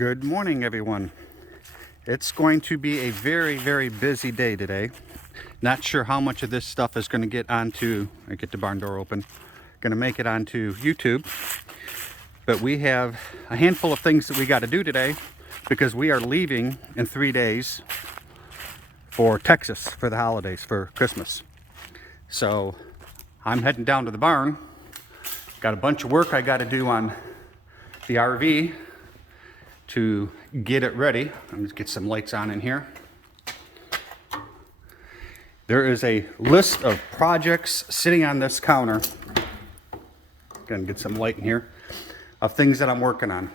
Good morning, everyone. It's going to be a very busy day today. Not sure how much of this stuff is going to get onto, I get the barn door open, going to make it onto YouTube. But we have a handful of things that we got to do today because we are leaving in 3 days for Texas for the holidays, for Christmas. So I'm heading down to the barn. Got a bunch of work I got to do on the RV to get it ready. I'm going to get some lights on in here. There is a list of projects sitting on this counter. Gonna get some light in here of things that I'm working on.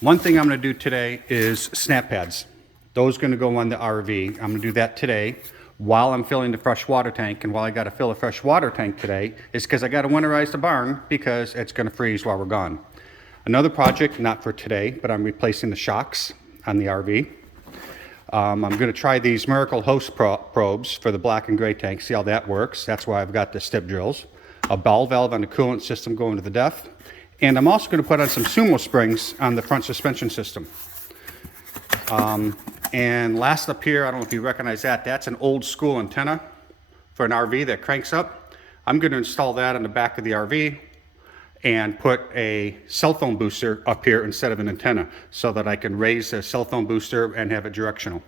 One thing I'm going to do today is snap pads. Those are going to go on the RV. I'm going to do that today while I'm filling the fresh water tank. And while I got to fill a fresh water tank today is because I got to winterize the barn because it's going to freeze while we're gone. Another project, not for today, but I'm replacing the shocks on the RV. I'm going to try these Miracle Host probes for the black and gray tank, see how that works. That's why I've got the step drills. A ball valve on the coolant system going to the depth. And I'm also going to put on some sumo springs on the front suspension system. And last up here, I don't know if you recognize that, that's an old school antenna for an RV that cranks up. I'm going to install that on the back of the RV and put a cell phone booster up here instead of an antenna so that I can raise the cell phone booster and have it directional.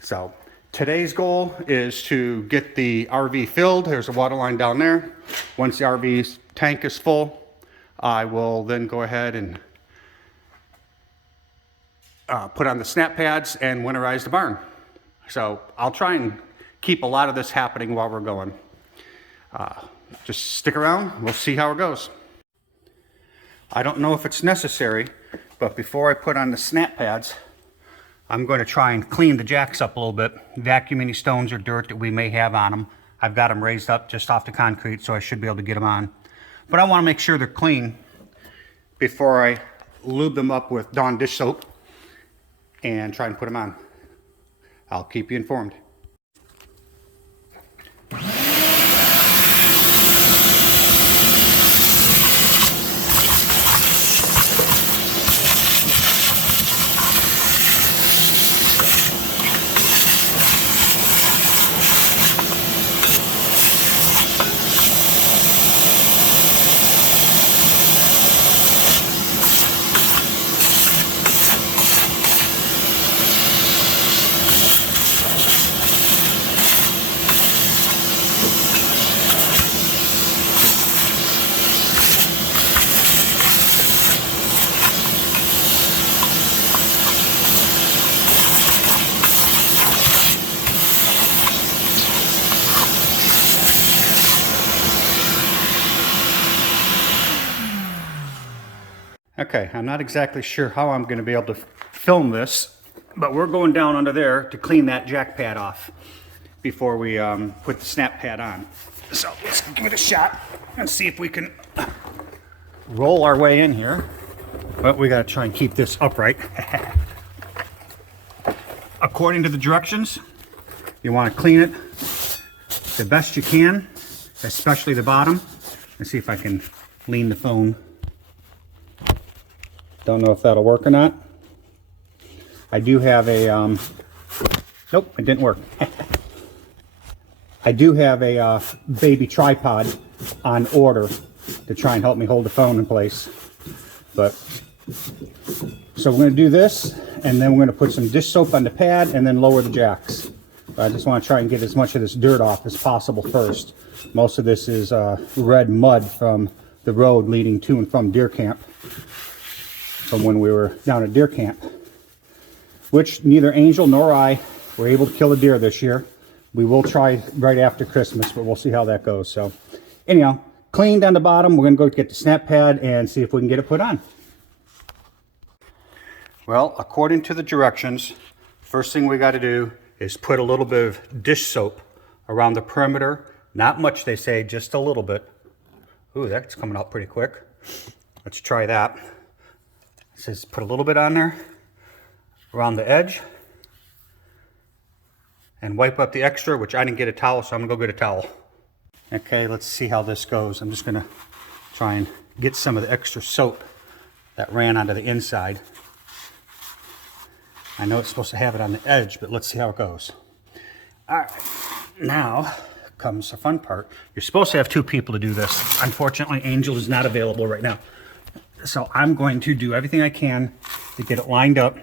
So today's goal is to get the RV filled. There's a water line down there. Once the RV's tank is full, I will then go ahead and put on the snap pads and winterize the barn. So I'll try and keep a lot of this happening while we're going. Just stick around, we'll see how it goes. I don't know if it's necessary, but before I put on the snap pads, I'm going to try and clean the jacks up a little bit, vacuum any stones or dirt that we may have on them. I've got them raised up just off the concrete, so I should be able to get them on. But I want to make sure they're clean before I lube them up with Dawn dish soap and try and put them on. I'll keep you informed. Okay, I'm not exactly sure how I'm going to be able to film this, but we're going down under there to clean that jack pad off before we put the snap pad on. So let's give it a shot and see if we can roll our way in here. But we got to try and keep this upright. According to the directions, you want to clean it the best you can, especially the bottom. Let's see if I can lean the phone. Don't know if that'll work or not. I do have a, nope, it didn't work. I do have a baby tripod on order to try and help me hold the phone in place. But, so we're going to do this, and then we're going to put some dish soap on the pad and then lower the jacks. I just want to try and get as much of this dirt off as possible first. Most of this is red mud from the road leading to and from deer camp. From when we were down at deer camp, which neither Angel nor I were able to kill a deer this year. We will try right after Christmas, but we'll see how that goes. So anyhow, cleaned on the bottom. We're going to go get the snap pad and see if we can get it put on. Well, according to the directions, first thing we got to do is put a little bit of dish soap around the perimeter. Not much, they say, just a little bit. Ooh, that's coming out pretty quick. Let's try that. It says put a little bit on there around the edge and wipe up the extra, which I didn't get a towel, so I'm gonna go get a towel. Okay, let's see how this goes. I'm just gonna try and get some of the extra soap that ran onto the inside. I know it's supposed to have it on the edge, but let's see how it goes. All right, now comes the fun part. You're supposed to have 2 people to do this. Unfortunately, Angel is not available right now. So I'm going to do everything I can to get it lined up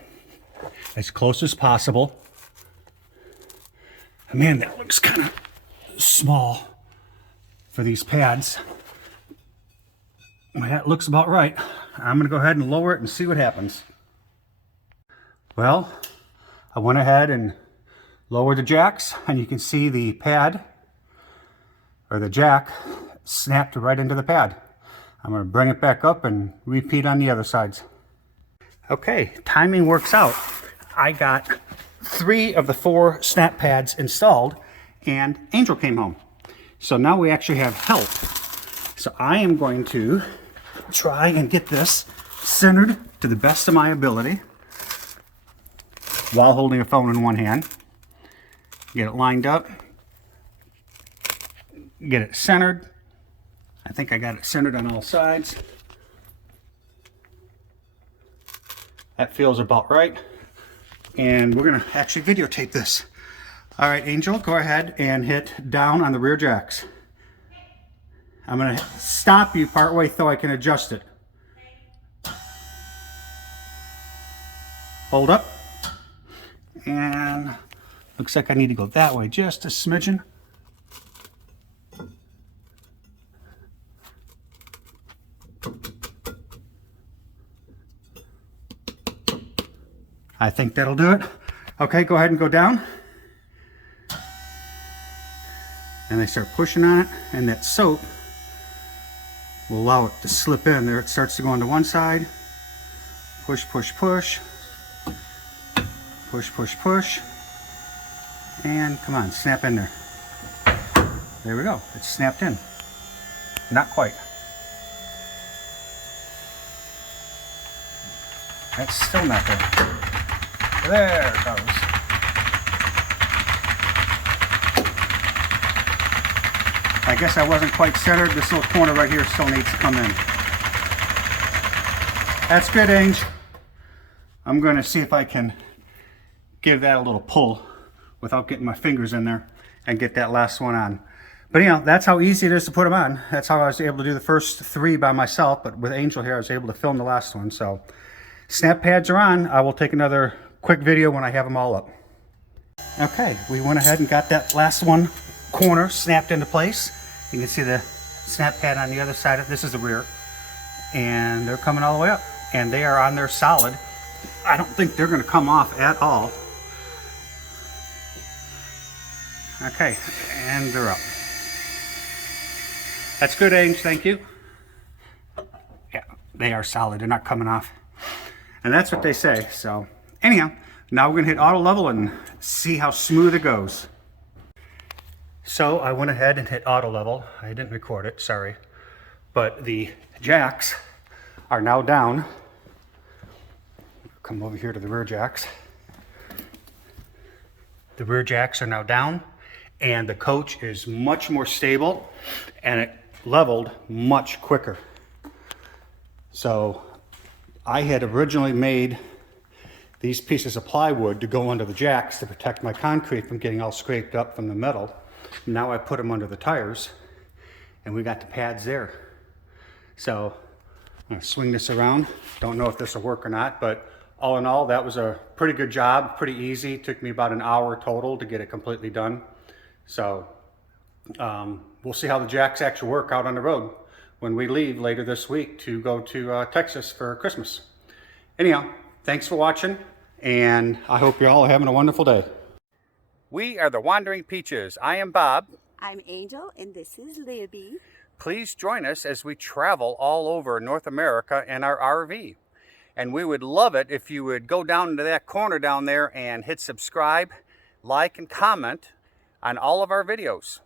as close as possible. Man, that looks kind of small for these pads. Well, that looks about right. I'm going to go ahead and lower it and see what happens. Well, I went ahead and lowered the jacks, and you can see the pad, or the jack, snapped right into the pad. I'm going to bring it back up and repeat on the other sides. Okay, timing works out. I got 3 of the 4 snap pads installed, and Angel came home. So now we actually have help. So I am going to try and get this centered to the best of my ability while holding a phone in one hand. Get it lined up. Get it centered. I think I got it centered on all sides. That feels about right. And we're gonna actually videotape this. All right, Angel, go ahead and hit down on the rear jacks. I'm gonna stop you partway so I can adjust it. Hold up. And looks like I need to go that way just a smidgen. I think that'll do it. Okay, go ahead and go down. And they start pushing on it, and that soap will allow it to slip in. There it starts to go on to one side. Push, push, push. Push, push, push. And come on, snap in there. There we go, it's snapped in. Not quite. That's still not there. There it goes. I guess I wasn't quite centered. This little corner right here still needs to come in. That's good, Ange. I'm going to see if I can give that a little pull without getting my fingers in there and get that last one on. But you know, that's how easy it is to put them on. That's how I was able to do the first 3 by myself, but with Angel here I was able to film the last one. So snap pads are on. I will take another quick video when I have them all up. Okay, we went ahead and got that last one corner snapped into place. You can see the snap pad on the other side. This is the rear. And they're coming all the way up. And they are on there solid. I don't think they're going to come off at all. Okay, and they're up. That's good, Ange, thank you. Yeah, they are solid. They're not coming off. And that's what they say. So anyhow, now we're going to hit auto level and see how smooth it goes. So I went ahead and hit auto level. I didn't record it, sorry. But the jacks are now down. Come over here to the rear jacks. The rear jacks are now down, and the coach is much more stable, and it leveled much quicker. So I had originally made these pieces of plywood to go under the jacks to protect my concrete from getting all scraped up from the metal. Now I put them under the tires, and we got the pads there. So I'm gonna swing this around. Don't know if this will work or not, but all in all, that was a pretty good job, pretty easy. It took me about an hour total to get it completely done. So we'll see how the jacks actually work out on the road when we leave later this week to go to Texas for Christmas. Anyhow, thanks for watching, and I hope you're all having a wonderful day. We are the Wandering Peaches. I am Bob. I'm Angel, and this is Libby. Please join us as we travel all over North America in our RV. And we would love it if you would go down to that corner down there and hit subscribe, like, and comment on all of our videos.